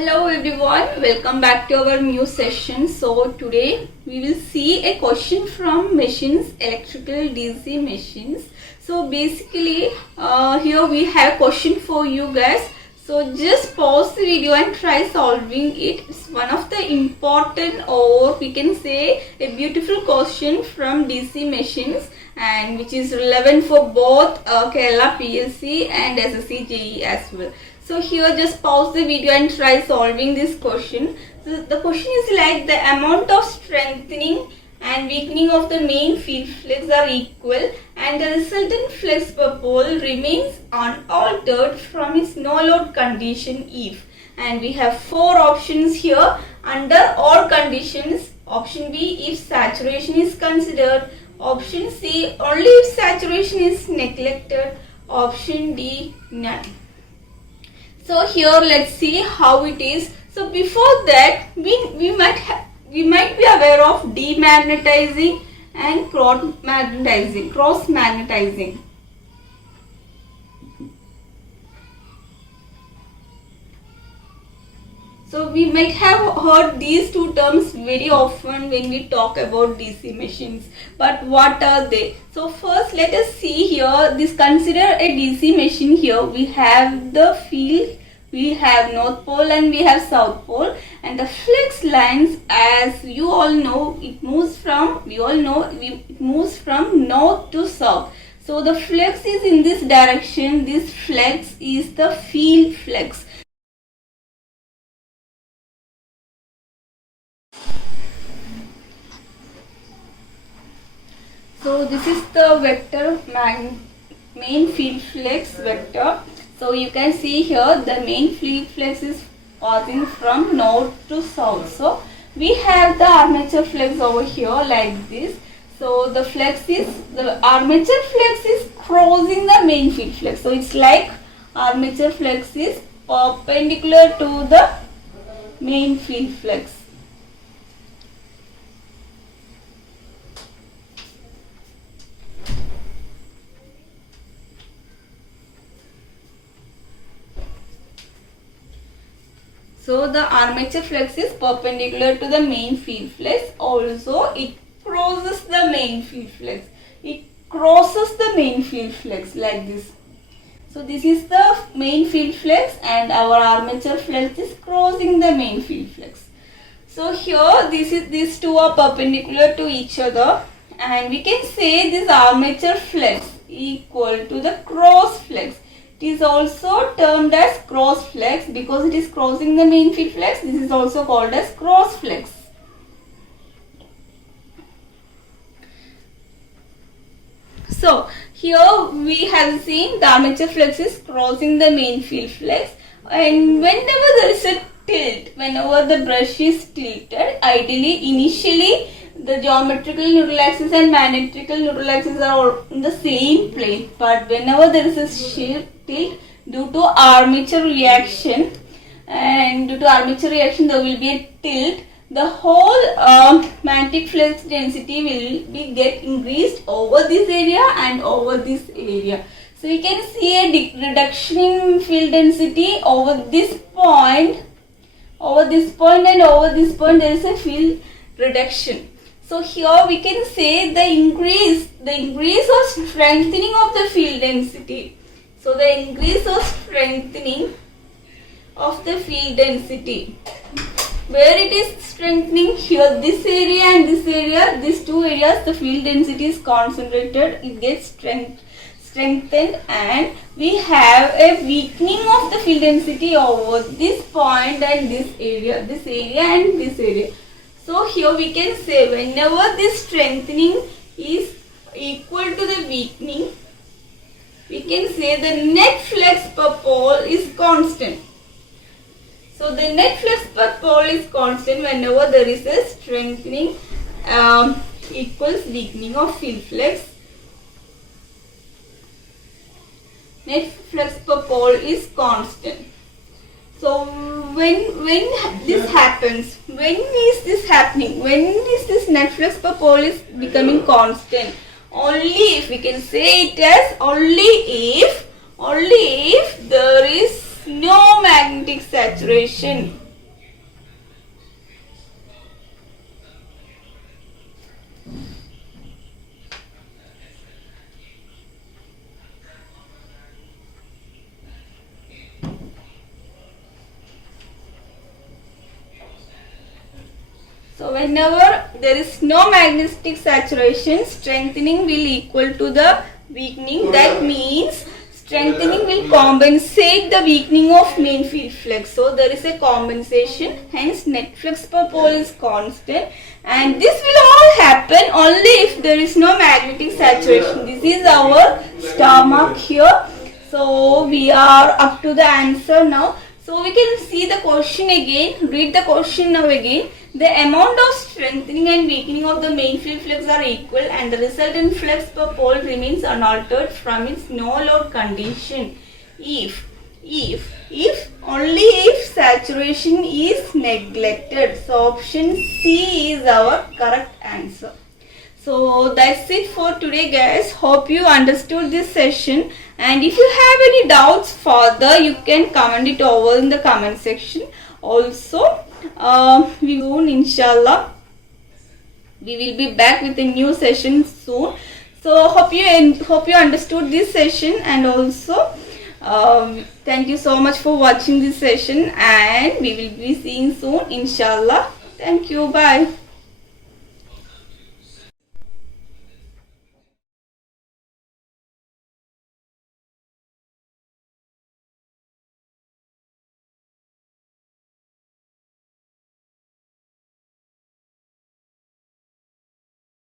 Hello everyone, welcome back to our new session. So today we will see a question from machines, electrical DC machines. So basically here we have a question for you guys. So just pause the video and try solving it. It's one of the important, or we can say a beautiful question from DC machines, and which is relevant for both Kerala PSC and SSC JE as well. So here just pause the video and try solving this question. So the question is like, the amount of strengthening and weakening of the main field flux are equal and the resultant flux per pole remains unaltered from its no load condition if. And we have four options here under all conditions. Option B, if saturation is considered. Option C, only if saturation is neglected. Option D, none. So here let's see how it is. So before that we might be aware of demagnetizing and cross magnetizing. So we might have heard these two terms very often when we talk about DC machines. But what are they? So first let us see here, consider a DC machine. Here we have the field, we have North Pole and we have South Pole, and the flux lines, as you all know, it moves from north to south. So the flux is in this direction. This flux is the field flux. So this is the vector main field flux vector. So you can see here the main field flux is passing from north to south. So we have the armature flux over here like this. So the armature flux is crossing the main field flux. So it's like armature flux is perpendicular to the main field flux. So the armature flux is perpendicular to the main field flux. Also it crosses the main field flux. It crosses the main field flux like this. So this is the main field flux and our armature flux is crossing the main field flux. So here these two are perpendicular to each other, and we can say this armature flux equal to the cross flux. It is also termed as cross flux because it is crossing the main field flux. This is also called as cross flux. So here we have seen the armature flux is crossing the main field flux, and whenever there is a tilt, whenever the brush is tilted, ideally initially the geometrical neutral axis and magnetical neutral axis are all in the same plane, but whenever there is a tilt due to armature reaction, and due to armature reaction there will be a tilt, the whole magnetic flux density will get increased over this area and over this area. So you can see a reduction in field density over this point, and over this point there is a field reduction. So here we can say the increase or strengthening of the field density. So the increase or strengthening of the field density. Where it is strengthening, here this area and this area, these two areas, the field density is concentrated, it gets strengthened, and we have a weakening of the field density over this point and this area and this area. So here we can say whenever this strengthening is equal to the weakening, we can say the net flux per pole is constant. So the net flux per pole is constant whenever there is a strengthening equals weakening of field flux. Net flux per pole is constant. So when this happens, when is this happening? When is this net flux per pole is becoming constant? Only if, we can say it as only if there is no magnetic saturation. So whenever there is no magnetic saturation, strengthening will equal to the weakening. That means strengthening will compensate the weakening of main field flux. So there is a compensation, hence net flux per pole is constant, and this will all happen only if there is no magnetic saturation. This is our star mark here. So we are up to the answer now. So we can see the question again, read the question now again. The amount of strengthening and weakening of the main field flux are equal and the resultant flux per pole remains unaltered from its no load condition if only if saturation is neglected. So option C is our correct answer. So that's it for today, guys. Hope you understood this session, and if you have any doubts further, you can comment it over in the comment section. Also, we soon, inshallah, we will be back with a new session soon. So hope you understood this session, and also thank you so much for watching this session, and we will be seeing soon, inshallah. Thank you. Bye.